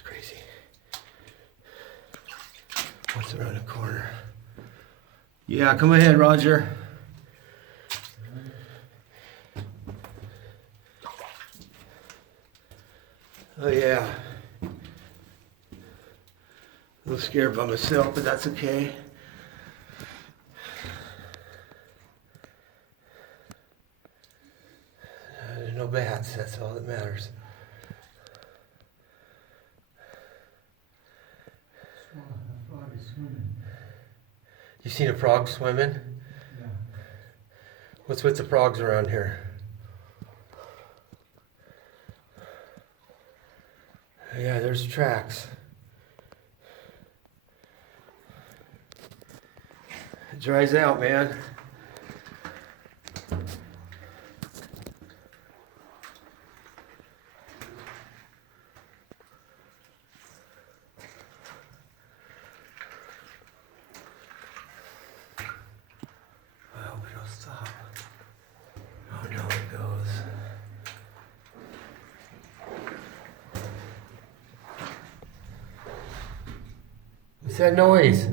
It's crazy. What's around the corner? Yeah, come ahead, Roger. Oh yeah. A little scared by myself, but that's okay. There's no bats, that's all that matters. A frog is swimming. You seen a frog swimming? Yeah. What's with the frogs around here? Yeah, there's tracks. It dries out, man. I hope it'll stop. Oh no, it goes. What's that noise?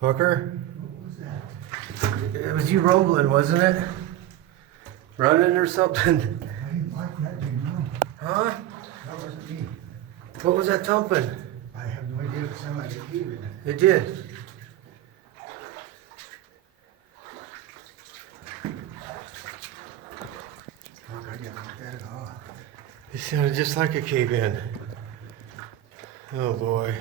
Fucker? What was that? It was you rumbling, wasn't it? Running or something? I didn't like that, do you know? Huh? That wasn't me. What was that thumping? I have no idea. It sounded like a cave in it. It did. Fuck, I didn't like that at all. It sounded just like a cave-in. Oh boy.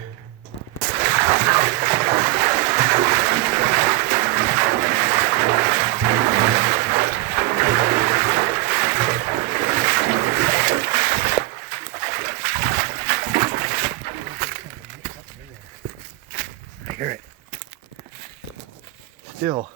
I hear it. Still.